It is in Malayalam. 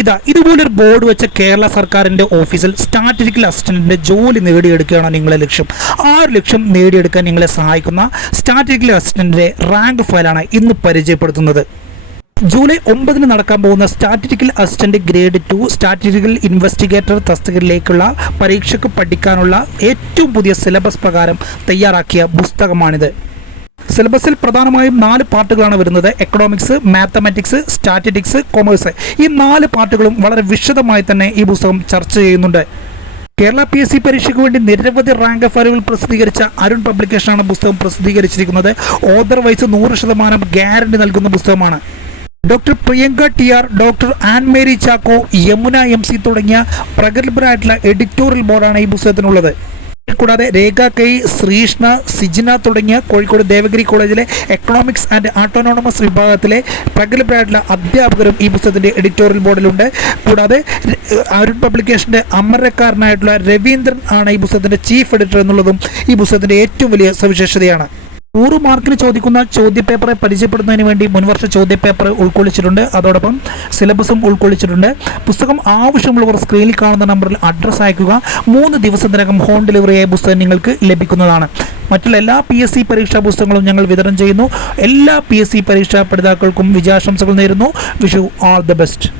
ഇതുപോലൊരു ബോർഡ് വെച്ച കേരള സർക്കാരിൻ്റെ ഓഫീസിൽ സ്റ്റാറ്റിസ്റ്റിക്കൽ അസിസ്റ്റന്റിന്റെ ജോലി നേടിയെടുക്കുകയാണ് നിങ്ങളെ ലക്ഷ്യം. ആ ഒരു ലക്ഷ്യം നേടിയെടുക്കാൻ നിങ്ങളെ സഹായിക്കുന്ന സ്റ്റാറ്റിസ്റ്റിക്കൽ അസിസ്റ്റന്റിന്റെ റാങ്ക് ഫയലാണ് ഇന്ന് പരിചയപ്പെടുത്തുന്നത്. ജൂലൈ 9 നടക്കാൻ പോകുന്ന statistical assistant grade 2 statistical investigator തസ്തികയിലേക്കുള്ള പരീക്ഷയ്ക്ക് പഠിക്കാനുള്ള ഏറ്റവും പുതിയ സിലബസ് പ്രകാരം തയ്യാറാക്കിയ പുസ്തകമാണിത്. സിലബസിൽ പ്രധാനമായും 4 പാർട്ടുകളാണ് വരുന്നത്. Economics, mathematics, statistics, commerce. ഈ 4 പാർട്ടുകളും വളരെ വിശദമായി തന്നെ ഈ പുസ്തകം ചർച്ച ചെയ്യുന്നുണ്ട്. കേരള PSC പരീക്ഷയ്ക്ക് വേണ്ടി നിരവധി റാങ്ക് ഫയലുകൾ പ്രസിദ്ധീകരിച്ച അരുൺ പബ്ലിക്കേഷനാണ് പുസ്തകം പ്രസിദ്ധീകരിച്ചിരിക്കുന്നത്. ഓതർ വൈസ് 100% ഗ്യാരണ്ടി നൽകുന്ന പുസ്തകമാണ്. Doctor Priyanka TR, doctor an Mary Chacko, Yamuna MC തുടങ്ങിയ പ്രഗത്ഭരായിട്ടുള്ള എഡിറ്റോറിയൽ ബോർഡാണ് ഈ പുസ്തകത്തിനുള്ളത്. കൂടാതെ രേഖ കൈ, ശ്രീഷ്ണ, സിജിന തുടങ്ങിയ കോഴിക്കോട് ദേവഗിരി കോളേജിലെ എക്കണോമിക്സ് ആൻഡ് ഓട്ടോണോമസ് വിഭാഗത്തിലെ പ്രഗത്ഭരായിട്ടുള്ള അധ്യാപകരും ഈ പുസ്തകത്തിൻ്റെ എഡിറ്റോറിയൽ ബോർഡിലുണ്ട്. കൂടാതെ അരുൺ പബ്ലിക്കേഷൻ്റെ അമരക്കാരനായിട്ടുള്ള രവീന്ദ്രൻ ആണ് ഈ പുസ്തകത്തിൻ്റെ ചീഫ് എഡിറ്റർ എന്നുള്ളതും ഈ പുസ്തകത്തിൻ്റെ ഏറ്റവും വലിയ സവിശേഷതയാണ്. 100 മാർക്കിന് ചോദിക്കുന്ന ചോദ്യപേപ്പറെ പരിചയപ്പെടുന്നതിന് വേണ്ടി മുൻവർഷ ചോദ്യപേപ്പർ ഉൾക്കൊള്ളിച്ചിട്ടുണ്ട്. അതോടൊപ്പം സിലബസും ഉൾക്കൊള്ളിച്ചിട്ടുണ്ട്. പുസ്തകം ആവശ്യമുള്ളവർ സ്ക്രീനിൽ കാണുന്ന നമ്പറിൽ അഡ്രസ്സ് അയക്കുക. 3 ദിവസത്തിനകം ഹോം ഡെലിവറിയായ പുസ്തകം നിങ്ങൾക്ക് ലഭിക്കുന്നതാണ്. മറ്റുള്ള എല്ലാ PSC പരീക്ഷാ പുസ്തകങ്ങളും ഞങ്ങൾ വിതരണം ചെയ്യുന്നു. എല്ലാ PSC പരീക്ഷാ പഠിതാക്കൾക്കും വിജയാശംസകൾ നേരുന്നു. Wish you all the best.